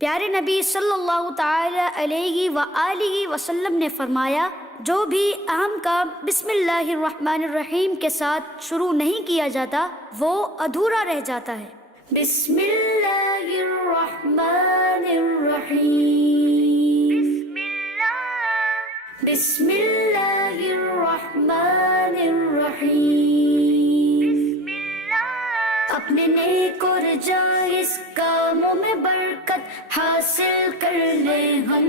پیارے نبی صلی اللہ تعالی علیہ وآلہ وسلم نے فرمایا، جو بھی اہم کام بسم اللہ الرحمن الرحیم کے ساتھ شروع نہیں کیا جاتا وہ ادھورا رہ جاتا ہے۔ بسم اللہ الرحمن الرحیم، بسم اللہ الرحمن الرحیم، اپنے نیک اور جائز کاموں میں برکت حاصل کر لیں ہم،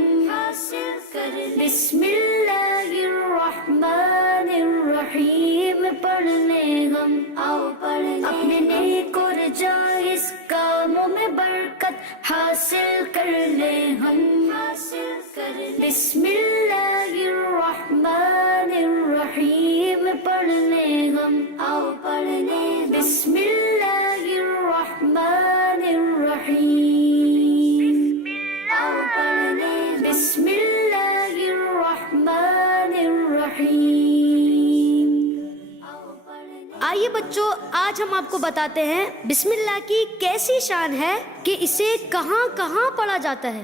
بسم اللہ الرحمن الرحیم پڑھ لیں ہم، آؤ پڑھ لیں، اپنے نیک اور جائز کاموں میں برکت حاصل کر لیں ہم، بسم اللہ الرحمن الرحیم پڑھ لیں ہم، آؤ پڑھ لیں، بسم اللہ الرحمن الرحیم، آؤ پڑھ لیں، بسم اللہ الرحمن الرحیم۔ آئیے بچوں، آج ہم آپ کو بتاتے ہیں بسم اللہ کی کیسی شان ہے کہ اسے کہاں کہاں پڑھا جاتا ہے۔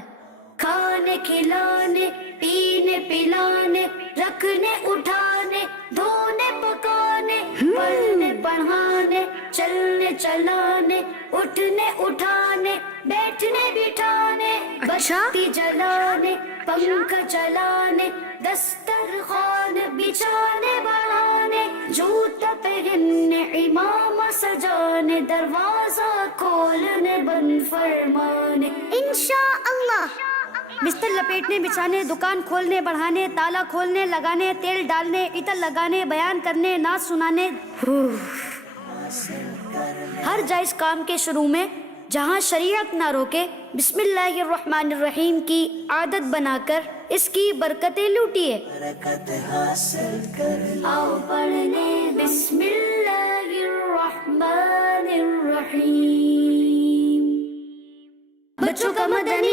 کھانے کھلانے، پینے پلانے، رکھنے اٹھانے، دھونے پکانے، پڑھنے پڑھانے، چلنے چلانے، اٹھنے اٹھانے، بیٹھنے بٹھانے، بتی جلانے، پنکھا چلانے، دسترخوان بچھانے بڑھانے، جوتا پہننے، امام سجانے، دروازہ کھولنے بند فرمانے، انشاءاللہ۔ بستر لپیٹنے بچھانے، دکان کھولنے بڑھانے، تالا کھولنے لگانے، تیل ڈالنے، عطر لگانے، بیان کرنے، نعت سنانے، ہر جائز کام کے شروع میں جہاں شریعت نہ روکے بسم اللہ الرحمن الرحیم کی عادت بنا کر اس کی برکتیں لوٹیے۔ آؤ پڑھنے بسم اللہ الرحمن الرحیم۔ بچوں کا مدنی